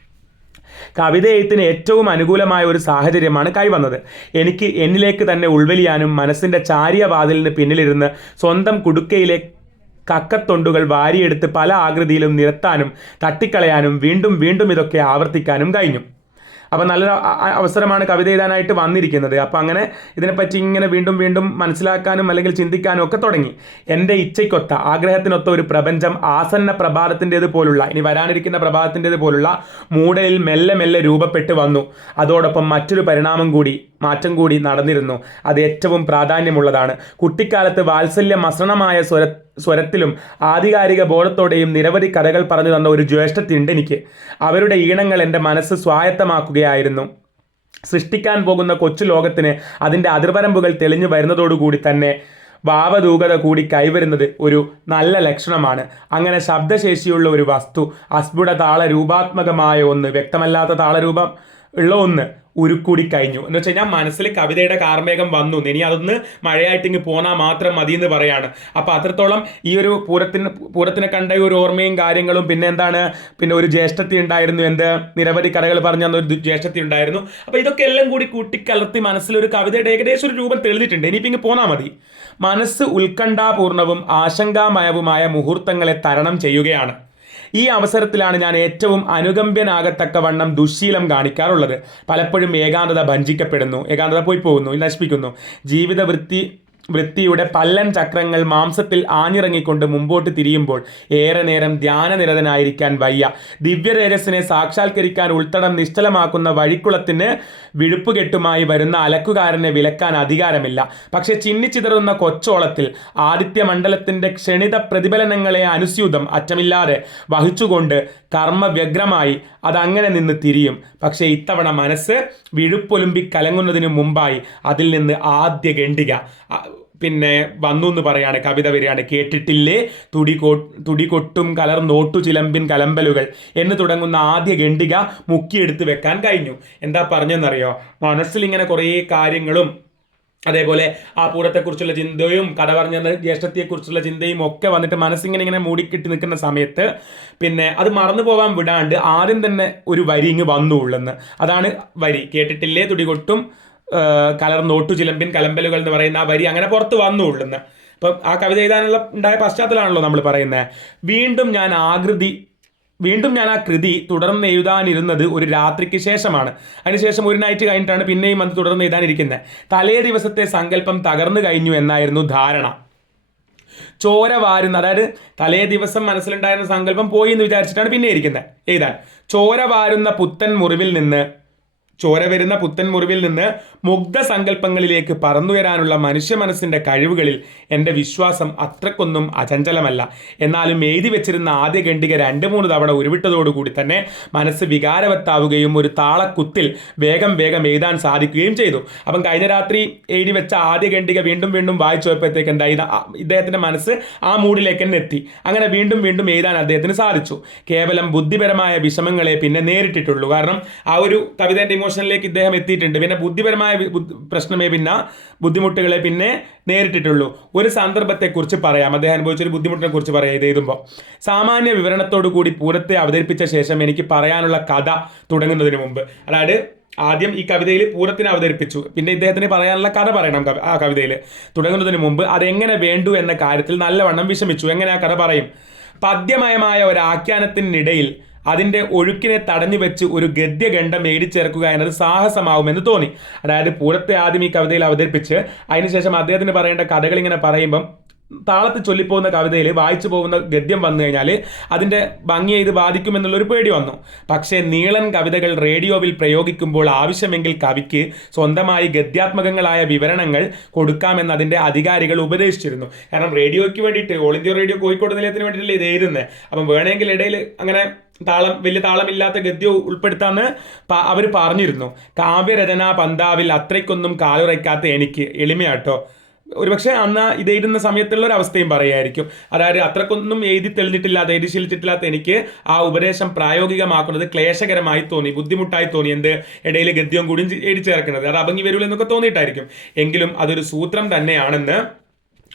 കവിത എഴുത്തിന് ഏറ്റവും അനുകൂലമായ ഒരു സാഹചര്യമാണ് കൈവന്നത് എനിക്ക് എന്നിലേക്ക് തന്നെ ഉൾവലിയാനും മനസ്സിന്റെ ചാരിയ വാതിലിന് പിന്നിലിരുന്ന് സ്വന്തം കുടുക്കയിലെ കക്കത്തൊണ്ടുകൾ വാരിയെടുത്ത് പല ആകൃതിയിലും നിരത്താനും തട്ടിക്കളയാനും വീണ്ടും വീണ്ടും ഇതൊക്കെ ആവർത്തിക്കാനും കഴിഞ്ഞു. അപ്പം നല്ലൊരു അവസരമാണ് കവിത എഴുതാനായിട്ട് വന്നിരിക്കുന്നത്. അപ്പം അങ്ങനെ ഇതിനെപ്പറ്റി ഇങ്ങനെ വീണ്ടും വീണ്ടും മനസ്സിലാക്കാനും അല്ലെങ്കിൽ ചിന്തിക്കാനും ഒക്കെ തുടങ്ങി. എന്റെ ഇച്ഛയ്ക്കൊത്ത ആഗ്രഹത്തിനൊത്ത ഒരു പ്രപഞ്ചം ആസന്ന പ്രഭാതത്തിന്റേത് പോലുള്ള ഇനി വരാനിരിക്കുന്ന പ്രഭാതത്തിന്റേത് പോലുള്ള മൂടലിൽ മെല്ലെ മെല്ലെ രൂപപ്പെട്ട് വന്നു. അതോടൊപ്പം മറ്റൊരു പരിണാമം കൂടി മാറ്റം കൂടി നടന്നിരുന്നു. അത് ഏറ്റവും പ്രാധാന്യമുള്ളതാണ്. കുട്ടിക്കാലത്ത് വാത്സല്യ മസണമായ സ്വര സ്വരത്തിലും ആധികാരിക ബോധത്തോടെയും നിരവധി കഥകൾ പറഞ്ഞു തന്ന ഒരു ജ്യേഷ്ഠത്തിനുണ്ട് എനിക്ക്. അവരുടെ ഈണങ്ങൾ എന്റെ മനസ്സ് സ്വായത്തമാക്കുകയായിരുന്നു. സൃഷ്ടിക്കാൻ പോകുന്ന കൊച്ചു ലോകത്തിന് അതിന്റെ അതിർവരമ്പുകൾ തെളിഞ്ഞു വരുന്നതോടുകൂടി തന്നെ ഭാവദൂകത കൂടി കൈവരുന്നത് ഒരു നല്ല ലക്ഷണമാണ്. അങ്ങനെ ശബ്ദശേഷിയുള്ള ഒരു വസ്തു അസ്ഫുട താളരൂപാത്മകമായ ഒന്ന് വ്യക്തമല്ലാത്ത താളരൂപം ഉള്ള ഒന്ന് ഉരുക്കൂടി കഴിഞ്ഞു. എന്ന് വെച്ച് കഴിഞ്ഞാൽ മനസ്സിൽ കവിതയുടെ കാർമേഘം വന്നു. ഇനി അതൊന്ന് മഴയായിട്ട് ഇങ്ങ് പോന്നാൽ മാത്രം മതി എന്ന് പറയാണ്. അപ്പൊ അത്രത്തോളം ഈ ഒരു പൂരത്തിന് പൂരത്തിനെ കണ്ട ഒരു ഓർമ്മയും കാര്യങ്ങളും പിന്നെ എന്താണ്? പിന്നെ ഒരു ജ്യേഷ്ഠത്തി ഉണ്ടായിരുന്നു എന്ത്? നിരവധി കഥകൾ പറഞ്ഞു ഒരു ജ്യേഷ്ഠത്തി ഉണ്ടായിരുന്നു. അപ്പൊ ഇതൊക്കെ എല്ലാം കൂടി കൂട്ടിക്കലർത്തി മനസ്സിലൊരു കവിതയുടെ ഏകദേശം ഒരു രൂപം തെളിഞ്ഞിട്ടുണ്ട്. ഇനിയിപ്പോൾ ഇങ്ങ് പോന്നാൽ മതി. മനസ്സ് ഉത്കണ്ഠാപൂർണവും ആശങ്കാമയവുമായ മുഹൂർത്തങ്ങളെ തരണം ചെയ്യുകയാണ്. ഈ അവസരത്തിലാണ് ഞാൻ ഏറ്റവും അനുകമ്പ്യനാകത്തക്കവണ്ണം ദുശ്ശീലം കാണിക്കാറുള്ളത്. പലപ്പോഴും ഏകാന്തത ഭഞ്ചിക്കപ്പെടുന്നു. ഏകാന്തത പോയി പോകുന്നു. നശിപ്പിക്കുന്നു. ജീവിത വൃത്തി വൃത്തിയുടെ പല്ലൻ ചക്രങ്ങൾ മാംസത്തിൽ ആഞ്ഞിറങ്ങിക്കൊണ്ട് മുമ്പോട്ട് തിരിയുമ്പോൾ ഏറെ നേരം ധ്യാനനിരതനായിരിക്കാൻ വയ്യ. ദിവ്യരേജസ്സിനെ സാക്ഷാത്കരിക്കാൻ ഉൾത്തടം നിശ്ചലമാക്കുന്ന വഴിക്കുളത്തിന് വിഴുപ്പുകെട്ടുമായി വരുന്ന അലക്കുകാരനെ വിലക്കാൻ അധികാരമില്ല. പക്ഷെ ചിന്നിച്ചിതറുന്ന കൊച്ചോളത്തിൽ ആദിത്യമണ്ഡലത്തിന്റെ ക്ഷണിത പ്രതിഫലനങ്ങളെ അനുസ്യൂതം അറ്റമില്ലാതെ വഹിച്ചുകൊണ്ട് കർമ്മവ്യഗ്രമായി അതങ്ങനെ നിന്ന് തിരിയും. പക്ഷേ ഇത്തവണ മനസ്സ് വിഴുപ്പൊലുമ്പി കലങ്ങുന്നതിന് മുമ്പായി അതിൽ നിന്ന് ആദ്യ ഗണ്ഡിക പിന്നെ വന്നു എന്ന് പറയാണ് കവിത വരികയാണ് കേട്ടിട്ടില്ലേ? തുടി കൊ തുടി കൊട്ടും കലർ നോട്ടു ചിലമ്പിൻ കലമ്പലുകൾ എന്ന് തുടങ്ങുന്ന ആദ്യ ഗണ്ഡിക മുക്കിയെടുത്ത് വെക്കാൻ കഴിഞ്ഞു. എന്താ പറഞ്ഞെന്നറിയോ? മനസ്സിൽ ഇങ്ങനെ കുറേ കാര്യങ്ങളും അതേപോലെ ആ പൂരത്തെക്കുറിച്ചുള്ള ചിന്തയും കട പറഞ്ഞ ജ്യേഷ്ഠത്തെക്കുറിച്ചുള്ള ചിന്തയും ഒക്കെ വന്നിട്ട് മനസ്സിങ്ങനെ ഇങ്ങനെ മൂടിക്കിട്ടി നിൽക്കുന്ന സമയത്ത് പിന്നെ അത് മറന്നു പോകാൻ വിടാണ്ട് ആദ്യം തന്നെ ഒരു വരി ഇങ്ങ് വന്നു ഉള്ളെന്ന്. അതാണ് വരി. കേട്ടിട്ടില്ലേ? തുടികൊട്ടും കലർന്നോട്ടു ചിലമ്പിൻ കലമ്പലുകൾ എന്ന് പറയുന്ന ആ വരി അങ്ങനെ പുറത്ത് വന്നു ഉള്ളെന്ന്. അപ്പം ആ കവിത എഴുതാനുള്ള ഉണ്ടായ പശ്ചാത്തലമാണല്ലോ നമ്മൾ പറയുന്നത്. വീണ്ടും ഞാൻ ആകൃതി വീണ്ടും ഞാൻ ആ കൃതി തുടർന്ന് എഴുതാനിരുന്നത് ഒരു രാത്രിക്ക് ശേഷമാണ്. അതിനുശേഷം ഒരു നൈറ്റ് കഴിഞ്ഞിട്ടാണ് പിന്നെയും അത് തുടർന്ന് എഴുതാനിരിക്കുന്നത്. തലേ ദിവസത്തെ സങ്കല്പം തകർന്നു കഴിഞ്ഞു എന്നായിരുന്നു ധാരണ. ചോര വാരുന്ന അതായത് തലേ ദിവസം മനസ്സിലുണ്ടായിരുന്ന സങ്കല്പം പോയി എന്ന് വിചാരിച്ചിട്ടാണ് പിന്നെ ഇരിക്കുന്നത്. എഴുതാൻ. ചോര വാരുന്ന പുത്തൻ മുറിവിൽ നിന്ന് ചോര വരുന്ന പുത്തൻ മുറിവിൽ നിന്ന് മുഗ്ധ സങ്കല്പങ്ങളിലേക്ക് പറന്നുയരാനുള്ള മനുഷ്യ മനസ്സിന്റെ കഴിവുകളിൽ എന്റെ വിശ്വാസം അത്രക്കൊന്നും അചഞ്ചലമല്ല. എന്നാലും എഴുതി വെച്ചിരുന്ന ആദ്യ ഖണ്ഡിക രണ്ട് മൂന്ന് തവണ ഉരുവിട്ടതോടുകൂടി തന്നെ മനസ്സ് വികാരവത്താവുകയും ഒരു താളക്കുത്തിൽ വേഗം വേഗം എഴുതാൻ സാധിക്കുകയും ചെയ്തു. അപ്പം കഴിഞ്ഞ രാത്രി എഴുതി വെച്ച ആദ്യ ഖണ്ഡിക വീണ്ടും വീണ്ടും വായിച്ചു പോയപ്പോഴത്തേക്ക് എന്തായി ഇദ്ദേഹത്തിന്റെ മനസ്സ് ആ മൂഡിലേക്ക് തന്നെ എത്തി. അങ്ങനെ വീണ്ടും വീണ്ടും എഴുതാൻ അദ്ദേഹത്തിന് സാധിച്ചു. കേവലം ബുദ്ധിപരമായ വിഷമങ്ങളെ പിന്നെ നേരിട്ടിട്ടുള്ളൂ. കാരണം ആ ഒരു കവിതയുടെ ഇമോഷനിലേക്ക് ഇദ്ദേഹം എത്തിയിട്ടുണ്ട്. പിന്നെ ബുദ്ധിപരമായ പ്രശ്നമേ പിന്നെ ബുദ്ധിമുട്ടുകളെ പിന്നെ നേരിട്ടിട്ടുള്ളൂ. ഒരു സന്ദർഭത്തെക്കുറിച്ച് പറയാം. അദ്ദേഹം അനുഭവിച്ച ഒരു ബുദ്ധിമുട്ടിനെ കുറിച്ച് പറയാം ഇത് എഴുതുമ്പോൾ സാമാന്യ വിവരണത്തോടു കൂടി പൂരത്തെ അവതരിപ്പിച്ച ശേഷം എനിക്ക് പറയാനുള്ള കഥ തുടങ്ങുന്നതിന് മുമ്പ്. അതായത് ആദ്യം ഈ കവിതയിൽ പൂരത്തിനെ അവതരിപ്പിച്ചു. പിന്നെ ഇദ്ദേഹത്തിന് പറയാനുള്ള കഥ പറയണം ആ കവിതയിൽ തുടങ്ങുന്നതിന് മുമ്പ് അതെങ്ങനെ വേണ്ടു എന്ന കാര്യത്തിൽ നല്ലവണ്ണം വിഷമിച്ചു. എങ്ങനെ ആ കഥ പറയും? പദ്യമയമായ ഒരു ആഖ്യാനത്തിനിടയിൽ അതിന്റെ ഒഴുക്കിനെ തടഞ്ഞു വെച്ച് ഒരു ഗദ്യഖണ്ഡം എഴുതിച്ചേർക്കുക എന്നത് സാഹസമാവുമെന്ന് തോന്നി. അതായത് പൂരത്തെ ആദ്യം ഈ കവിതയിൽ അവതരിപ്പിച്ച് അതിനുശേഷം അദ്ദേഹത്തിന് പറയേണ്ട കഥകൾ ഇങ്ങനെ പറയുമ്പം താളത്തിൽ ചൊല്ലിപ്പോകുന്ന കവിതയിൽ വായിച്ചു പോകുന്ന ഗദ്യം വന്നു കഴിഞ്ഞാൽ അതിന്റെ ഭംഗിയെ ഇത് ബാധിക്കുമെന്നുള്ളൊരു പേടി വന്നു. പക്ഷേ നീളൻ കവിതകൾ റേഡിയോവിൽ പ്രയോഗിക്കുമ്പോൾ ആവശ്യമെങ്കിൽ കവിക്ക് സ്വന്തമായി ഗദ്യാത്മകങ്ങളായ വിവരണങ്ങൾ കൊടുക്കാമെന്ന് അതിന്റെ അധികാരികൾ ഉപദേശിച്ചിരുന്നു. കാരണം റേഡിയോയ്ക്ക് വേണ്ടിയിട്ട് ഓൾ ഇന്ത്യ റേഡിയോ കോഴിക്കോട് നിലയത്തിന് വേണ്ടിയിട്ടല്ലേ ഇത് എഴുതുന്നത് അപ്പം വേണമെങ്കിൽ ഇടയിൽ അങ്ങനെ താളം വലിയ താളമില്ലാത്ത ഗദ്യം ഉൾപ്പെടുത്താന്ന് അവർ പറഞ്ഞിരുന്നു. കാവ്യരചനാ പന്താവിൽ അത്രയ്ക്കൊന്നും കാലുറയ്ക്കാത്ത എനിക്ക് എളിമയാട്ടോ. ഒരുപക്ഷെ അന്ന് ഇത് എഴുതുന്ന സമയത്തുള്ള ഒരു അവസ്ഥയും പറയായിരിക്കും. അതായത് അത്രക്കൊന്നും എഴുതി തെളിഞ്ഞിട്ടില്ലാത്ത എഴുതി ശീലിച്ചിട്ടില്ലാത്ത എനിക്ക് ആ ഉപദേശം പ്രായോഗികമാക്കുന്നത് ക്ലേശകരമായി തോന്നി ബുദ്ധിമുട്ടായി തോന്നി. എന്ത്? ഇടയിൽ ഗദ്യം കൂടി എഴുതി ചേർക്കുന്നത്. അത് അഭംഗി എന്നൊക്കെ തോന്നിയിട്ടായിരിക്കും. എങ്കിലും അതൊരു സൂത്രം തന്നെയാണെന്ന്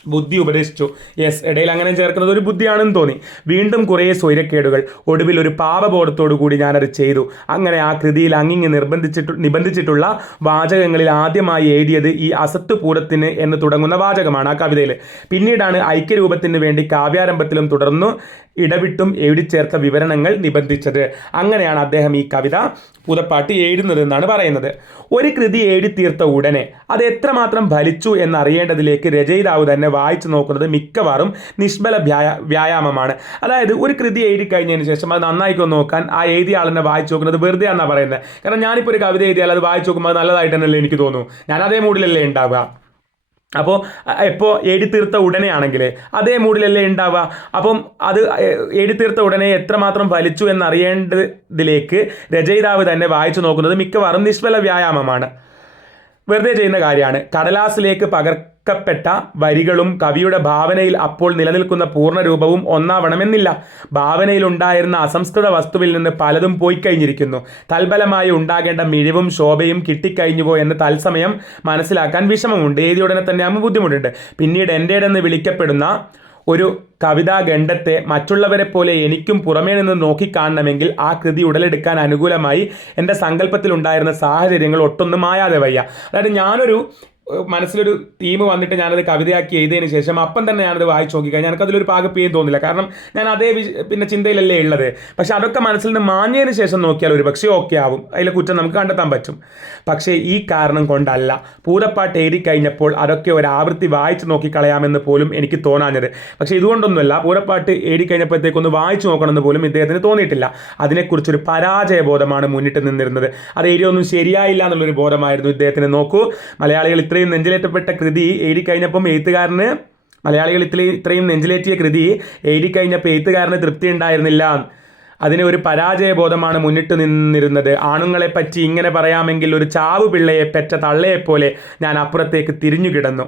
ബുദ്ധി ഉപദേശിച്ചു. യെസ് ഇടയിൽ അങ്ങനെ ചേർക്കുന്നത് ഒരു ബുദ്ധിയാണെന്ന് തോന്നി. വീണ്ടും കുറേ സ്വൈരക്കേടുകൾ. ഒടുവിൽ ഒരു പാപബോധത്തോടു കൂടി ഞാനത് ചെയ്തു. അങ്ങനെ ആ കൃതിയിൽ അങ്ങിങ്ങ് നിർബന്ധിച്ചിട്ട് നിബന്ധിച്ചിട്ടുള്ള വാചകങ്ങളിൽ ആദ്യമായി എഴുതിയത് ഈ അസത്ത് പൂരത്തിന് എന്ന് തുടങ്ങുന്ന വാചകമാണ് ആ കവിതയിൽ. പിന്നീടാണ് ഐക്യരൂപത്തിന് വേണ്ടി കാവ്യാരംഭത്തിലും തുടർന്നു. ഇടവിട്ടും എഴുതി ചേർത്ത വിവരണങ്ങൾ നിബന്ധിച്ചത്. അങ്ങനെയാണ് അദ്ദേഹം ഈ കവിത പൂതപ്പാട്ട് എഴുതുന്നതെന്നാണ് പറയുന്നത്. ഒരു കൃതി എഴുതി തീർത്ത ഉടനെ അത് എത്രമാത്രം ഫലിച്ചു എന്നറിയേണ്ടതിലേക്ക് രചയിതാവ് തന്നെ വായിച്ചു നോക്കുന്നത് മിക്കവാറും നിഷ്ബല വ്യായ വ്യായാമമാണ്. അതായത് ഒരു കൃതി എഴുതി കഴിഞ്ഞതിന് ശേഷം അത് നന്നായിക്കൊന്ന് നോക്കാൻ ആ എഴുതിയ ആളിനെ വായിച്ചു നോക്കുന്നത് വെറുതെ എന്നാണ് പറയുന്നത്. കാരണം ഞാനിപ്പോൾ ഒരു കവിത എഴുതിയാൽ അത് വായിച്ചു നോക്കുമ്പോൾ നല്ലതായിട്ട് തന്നെയല്ലേ എനിക്ക് തോന്നുന്നു ഞാൻ അതേ മൂഡിലല്ലേ ഉണ്ടാവുക. അപ്പോൾ ഇപ്പോൾ എഴുതിത്തീർത്ത ഉടനെ ആണെങ്കിൽ അതേ മൂഡിലല്ലേ ഉണ്ടാവുക അപ്പം അത് എഴുതി തീർത്ത ഉടനെ എത്രമാത്രം വലിച്ചു എന്നറിയേണ്ടതിലേക്ക് രചയിതാവ് തന്നെ വായിച്ചു നോക്കുന്നത് മിക്കവാറും നിഷ്ഫല വ്യായാമമാണ് വെറുതെ ചെയ്യുന്ന കാര്യമാണ്. കടലാസിലേക്ക് പകർക്കപ്പെട്ട വരികളും കവിയുടെ ഭാവനയിൽ അപ്പോൾ നിലനിൽക്കുന്ന പൂർണരൂപവും ഒന്നാവണമെന്നില്ല. ഭാവനയിൽ ഉണ്ടായിരുന്ന അസംസ്കൃത വസ്തുവിൽ നിന്ന് പലതും പോയി കഴിഞ്ഞിരിക്കുന്നു തൽഫലമായി ഉണ്ടാകേണ്ട മിഴിവും ശോഭയും കിട്ടിക്കഴിഞ്ഞുവോ എന്ന് തത്സമയം മനസ്സിലാക്കാൻ വിഷമമുണ്ട്. ഏതി ഉടനെ തന്നെ ആകുമ്പോൾ ബുദ്ധിമുട്ടുണ്ട്. പിന്നീട് എന്റേടെന്ന് വിളിക്കപ്പെടുന്ന ഒരു കവിതാ ഖണ്ഡത്തെ മറ്റുള്ളവരെ പോലെ എനിക്കും പുറമേ നിന്ന് നോക്കിക്കാണണമെങ്കിൽ ആ കൃതി ഉടലെടുക്കാൻ അനുകൂലമായി എന്റെ സങ്കല്പത്തിലുണ്ടായിരുന്ന സാഹചര്യങ്ങൾ ഒട്ടൊന്നും മായാതെ വയ്യ. അതായത് ഞാനൊരു മനസ്സിലൊരു തീം വന്നിട്ട് ഞാനത് കവിതയാക്കി എഴുതിയതിനു ശേഷം അപ്പം തന്നെ ഞാനത് വായിച്ചു നോക്കിക്കഴിഞ്ഞാൽ എനിക്ക് അതിലൊരു പാകപ്പേയും തോന്നില്ല. കാരണം ഞാൻ അതേ പിന്നെ ചിന്തയിലല്ലേ ഉള്ളത്. പക്ഷെ അതൊക്കെ മനസ്സിൽ നിന്ന് മാഞ്ഞതിന് ശേഷം നോക്കിയാൽ ഒരു പക്ഷേ ഓക്കെ ആവും. അതിലെ കുറ്റം നമുക്ക് കണ്ടെത്താൻ പറ്റും. പക്ഷേ ഈ കാരണം കൊണ്ടല്ല. പൂരപ്പാട്ട് എഴുതി കഴിഞ്ഞപ്പോൾ അതൊക്കെ ഒരു ആവൃത്തി വായിച്ചു നോക്കിക്കളയാമെന്ന് പോലും എനിക്ക് തോന്നാഞ്ഞത്. പക്ഷേ ഇതുകൊണ്ടൊന്നുമല്ല പൂരപ്പാട്ട് എഴുതി കഴിഞ്ഞപ്പോഴത്തേക്കൊന്ന് വായിച്ചു നോക്കണമെന്ന് പോലും ഇദ്ദേഹത്തിന് തോന്നിയിട്ടില്ല. അതിനെക്കുറിച്ചൊരു പരാജയബോധമാണ് മുന്നിട്ട് നിന്നിരുന്നത്. അത് എഴുതിയൊന്നും ശരിയായില്ല എന്നുള്ളൊരു ബോധമായിരുന്നു ഇദ്ദേഹത്തിന്. നോക്കൂ മലയാളികൾ ഇത്രയും നെഞ്ചിലേറ്റപ്പെട്ട കൃതി എഴുതി കഴിഞ്ഞപ്പം എഴുത്തുകാരന് മലയാളികൾ ഇത്രയും ഇത്രയും നെഞ്ചിലേറ്റിയ കൃതി എഴുതി കഴിഞ്ഞപ്പോൾ എഴുത്തുകാരന് തൃപ്തി ഉണ്ടായിരുന്നില്ല. അതിന് ഒരു പരാജയ ബോധമാണ് മുന്നിട്ട് നിന്നിരുന്നത്. ആണുങ്ങളെ പറ്റി ഇങ്ങനെ പറയാമെങ്കിൽ ഒരു ചാവു പിള്ളയെ പെറ്റ തള്ളയെപ്പോലെ ഞാൻ അപ്പുറത്തേക്ക് തിരിഞ്ഞു കിടന്നു.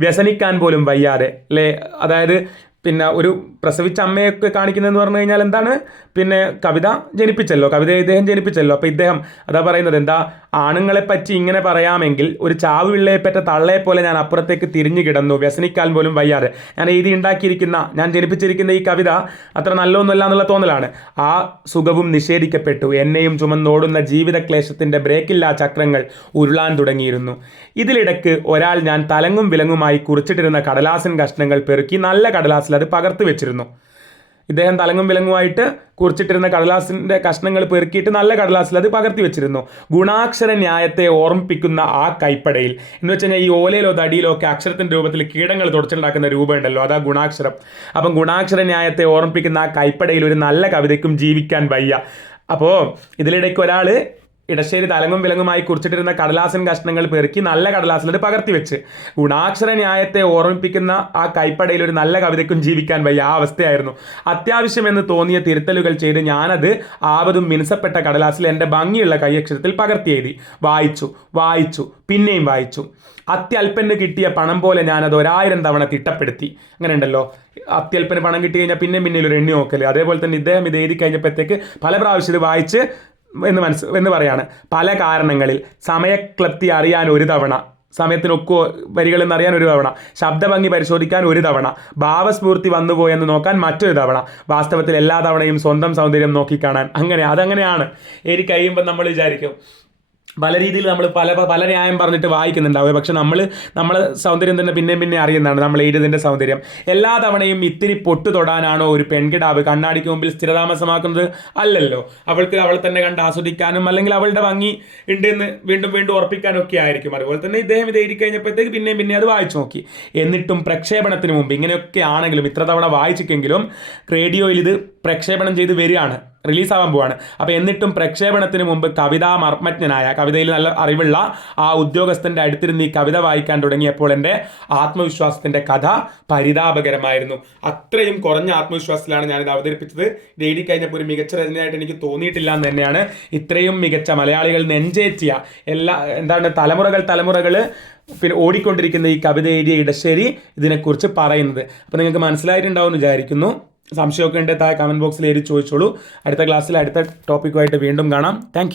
വ്യസനിക്കാൻ പോലും വയ്യാതെ അല്ലേ? അതായത് പിന്നെ ഒരു പ്രസവിച്ച അമ്മയൊക്കെ കാണിക്കുന്നതെന്ന് പറഞ്ഞു കഴിഞ്ഞാൽ എന്താണ്? പിന്നെ കവിത ജനിപ്പിച്ചല്ലോ. കവിത ഇദ്ദേഹം ജനിപ്പിച്ചല്ലോ. അപ്പോൾ ഇദ്ദേഹം അതാ പറയുന്നത് എന്താ? ആണുങ്ങളെ പറ്റി ഇങ്ങനെ പറയാമെങ്കിൽ ഒരു ചാവ് വിള്ളയെപ്പറ്റ തള്ളയെ പോലെ ഞാൻ അപ്പുറത്തേക്ക് തിരിഞ്ഞു കിടന്നു. വ്യസനിക്കാൻ പോലും വയ്യാതെ. ഞാൻ എഴുതി ഉണ്ടാക്കിയിരിക്കുന്ന ഞാൻ ജനിപ്പിച്ചിരിക്കുന്ന ഈ കവിത അത്ര നല്ലൊന്നുമല്ല എന്നുള്ള തോന്നലാണ്. ആ സുഖവും നിഷേധിക്കപ്പെട്ടു. എന്നെയും ചുമന്നോടുന്ന ജീവിതക്ലേശത്തിന്റെ ബ്രേക്കില്ലാ ചക്രങ്ങൾ ഉരുളാൻ തുടങ്ങിയിരുന്നു. ഇതിലിടക്ക് ഒരാൾ ഞാൻ തലങ്ങും വിലങ്ങുമായി കുറിച്ചിട്ടിരുന്ന കടലാസൻ കഷ്ണങ്ങൾ പെറുക്കി നല്ല കടലാസിൽ അത് പകർത്തി വെച്ചിരുന്നു. ഇദ്ദേഹം തലങ്ങും വിലങ്ങുമായിട്ട് കുറിച്ചിട്ടിരുന്ന കടലാസിന്റെ കഷ്ണങ്ങൾ പെറുക്കിയിട്ട് നല്ല കടലാസിൽ അത് പകർത്തി വെച്ചിരുന്നു. ഗുണാക്ഷര ന്യായത്തെ ഓർമ്മിപ്പിക്കുന്ന ആ കൈപ്പടയിൽ. എന്ന് വെച്ച് കഴിഞ്ഞാൽ ഈ ഓലയിലോ തടിയിലോ ഒക്കെ അക്ഷരത്തിന്റെ രൂപത്തിൽ കീടങ്ങൾ തുടച്ചുണ്ടാക്കുന്ന രൂപമുണ്ടല്ലോ അതാ ഗുണാക്ഷരം. അപ്പം ഗുണാക്ഷര ന്യായത്തെ ഓർമ്മിപ്പിക്കുന്ന ആ കൈപ്പടയിൽ ഒരു നല്ല കവിതയ്ക്കും ജീവിക്കാൻ വയ്യ. അപ്പോൾ ഇതിലിടയ്ക്ക് ഒരാൾ ഇടശ്ശേരി തലങ്ങും വിലങ്ങുമായി കുറിച്ചിട്ടിരുന്ന കടലാസൻ കഷ്ണങ്ങൾ പെറുക്കി നല്ല കടലാസിലത് പകർത്തി വെച്ച്. ഗുണാക്ഷര ന്യായത്തെ ഓർമ്മിപ്പിക്കുന്ന ആ കൈപ്പടയിൽ ഒരു നല്ല കവിതയ്ക്കും ജീവിക്കാൻ വയ്യ. ആ അവസ്ഥയായിരുന്നു. അത്യാവശ്യമെന്ന് തോന്നിയ തിരുത്തലുകൾ ചെയ്ത് ഞാനത് ആവതും മിനുസപ്പെട്ട കടലാസിൽ എന്റെ ഭംഗിയുള്ള കൈയക്ഷരത്തിൽ പകർത്തി എഴുതി. വായിച്ചു വായിച്ചു പിന്നെയും വായിച്ചു. അത്യല്പന് കിട്ടിയ പണം പോലെ ഞാനത് ഒരായിരം തവണ തിട്ടപ്പെടുത്തി. അങ്ങനെ ഉണ്ടല്ലോ അത്യല്പന് പണം കിട്ടി കഴിഞ്ഞാൽ പിന്നെ പിന്നിൽ ഒരു എണ്ണി നോക്കൽ. അതേപോലെ തന്നെ ഇദ്ദേഹം ഇത് എഴുതി കഴിഞ്ഞപ്പോഴത്തേക്ക് പല പ്രാവശ്യം ഇത് വായിച്ച് എന്ന് മനസ്സ് എന്ന് പറയാണ്. പല കാരണങ്ങളിൽ സമയക്ലപ്തി അറിയാൻ ഒരു തവണ സമയത്തിനൊക്കെ വരികളെന്ന് അറിയാൻ ഒരു തവണ ശബ്ദഭംഗി പരിശോധിക്കാൻ ഒരു തവണ ഭാവസ്ഫൂർത്തി വന്നുപോയെന്ന് നോക്കാൻ മറ്റൊരു തവണ വാസ്തവത്തിൽ എല്ലാ തവണയും സ്വന്തം സൗന്ദര്യം നോക്കിക്കാണാൻ അങ്ങനെ അതങ്ങനെയാണ്. എനിക്ക് കഴിയുമ്പോൾ നമ്മൾ വിചാരിക്കും പല രീതിയിൽ നമ്മൾ പല പല ന്യായം പറഞ്ഞിട്ട് വായിക്കുന്നുണ്ടാവുക പക്ഷെ നമ്മൾ നമ്മളെ സൗന്ദര്യം തന്നെ പിന്നെയും പിന്നെ അറിയുന്നതാണ്. നമ്മൾ എഴുതിന്റെ സൗന്ദര്യം. എല്ലാ തവണയും ഇത്തിരി പൊട്ട് തൊടാനാണോ ഒരു പെൺകിടാവ് കണ്ണാടിക്ക് മുമ്പിൽ സ്ഥിരതാമസമാക്കുന്നത്? അല്ലല്ലോ. അവൾക്ക് അവളെ തന്നെ കണ്ട് ആസ്വദിക്കാനും അല്ലെങ്കിൽ അവളുടെ ഭംഗി ഉണ്ടെന്ന് വീണ്ടും വീണ്ടും ഉറപ്പിക്കാനും ഒക്കെ ആയിരിക്കും. അതുപോലെ തന്നെ ഇദ്ദേഹം ഇത് എഴുതി കഴിഞ്ഞപ്പോഴത്തേക്ക് പിന്നെയും പിന്നെ അത് വായിച്ചു നോക്കി. എന്നിട്ടും പ്രക്ഷേപണത്തിന് മുമ്പ് ഇങ്ങനെയൊക്കെ ആണെങ്കിലും ഇത്ര തവണ വായിച്ചിട്ടെങ്കിലും റേഡിയോയിൽ ഇത് പ്രക്ഷേപണം ചെയ്ത് വരികയാണ്. റിലീസാവാൻ പോവാണ്. അപ്പോൾ എന്നിട്ടും പ്രക്ഷേപണത്തിന് മുമ്പ് കവിതാ മർമ്മജ്ഞനായ കവിതയിൽ നല്ല അറിവുള്ള ആ ഉദ്യോഗസ്ഥന്റെ അടുത്തിരുന്ന് ഈ കവിത വായിക്കാൻ തുടങ്ങിയപ്പോൾ എന്റെ ആത്മവിശ്വാസത്തിന്റെ കഥ പരിതാപകരമായിരുന്നു. അത്രയും കുറഞ്ഞ ആത്മവിശ്വാസത്തിലാണ് ഞാനിത് അവതരിപ്പിച്ചത്. ഡെയിലി കഴിഞ്ഞപ്പോൾ ഒരു മികച്ച രചനയായിട്ട് എനിക്ക് തോന്നിയിട്ടില്ല എന്ന് തന്നെയാണ്. ഇത്രയും മികച്ച മലയാളികൾ നെഞ്ചേറ്റിയ എല്ലാ എന്താണ് തലമുറകൾ തലമുറകൾ പിന്നെ ഓടിക്കൊണ്ടിരിക്കുന്ന ഈ കവിത എഴുതിയ ഇടശ്ശേരി ഇതിനെക്കുറിച്ച് പറയുന്നത്. അപ്പോൾ നിങ്ങൾക്ക് മനസ്സിലായിട്ടുണ്ടാവും എന്ന് വിചാരിക്കുന്നു. സംശയമൊക്കെ ഉണ്ട് താഴെ കമന്റ് ബോക്സിൽ എഴുതി ചോദിച്ചോളൂ. അടുത്ത ക്ലാസ്സിൽ അടുത്ത ടോപ്പിക്കുമായിട്ട് വീണ്ടും കാണാം. താങ്ക്